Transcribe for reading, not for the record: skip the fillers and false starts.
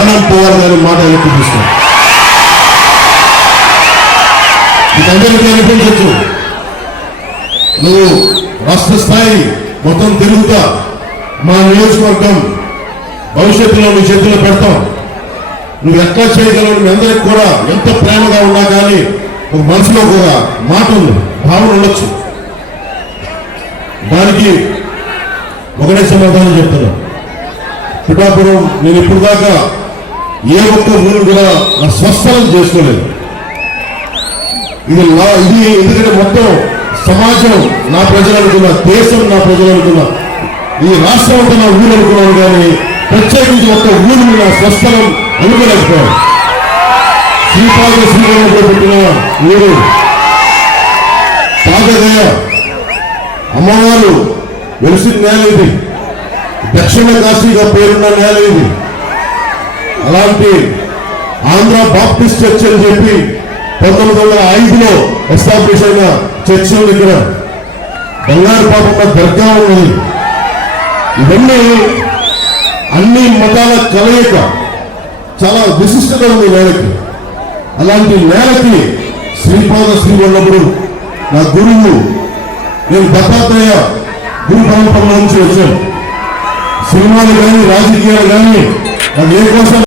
ప్రాణం పోవాలి అనే మాట ఎత్తి చూస్తాం. అందరికీ అనిపించచ్చు, నువ్వు రాష్ట్ర స్థాయి మొత్తం తిరుగుతా, మా నియోజకవర్గం భవిష్యత్తులో నీ చేతిలో పెడతాం, నువ్వు ఎట్లా చేయగలవు, మీ అందరికి కూడా ఎంత ప్రేమగా ఉన్నా కానీ ఒక మనసులో ఒక మాట ఉంది, భావన ఉండొచ్చు. దానికి ఒకటే సమాధానం చెప్తున్నా. పిఠాపురం నేను ఇప్పుడు దాకా ఏ ఒక్క ఊరు కూడా నా స్వస్థలం చేసుకోలేదు. ఇది ఎందుకంటే మొత్తం సమాజం నా ప్రజలు అనుకున్నా, దేశం నా ప్రజలు అనుకున్నా, ఈ రాష్ట్రం అంతా నా ఊరు అనుకున్నాను, కానీ ప్రత్యేకించి ఒక్క ఊరు నా స్వస్థలం అనుకోలేకపోయాను. శ్రీపాద శ్రీరాముడు పెట్టిన ఊరు పాదదయ అమ్మవారు వెలిసిన నేల ఇది, దక్షిణ కాశీగా పేరున్న నేల ఇది. అలాంటి ఆంధ్ర బాప్టిస్ట్ చర్చ్ అని చెప్పి 1905లో ఎస్టాబ్లిష్ అయిన చర్చ్ దగ్గర బంగారు పాపమ్మ దర్గా ఉన్నది. ఇవన్నీ అన్ని మతాల కలయిక, చాలా విశిష్టత ఉంది నేలకి. అలాంటి నేలకి శ్రీపాద శ్రీ ఉన్నప్పుడు నా గురువు, నేను దత్తాత్రేయ గురు పరంపర నుంచి వచ్చాను. సినిమాలు కానీ రాజకీయాలు కానీ నాకు ఏ కోసం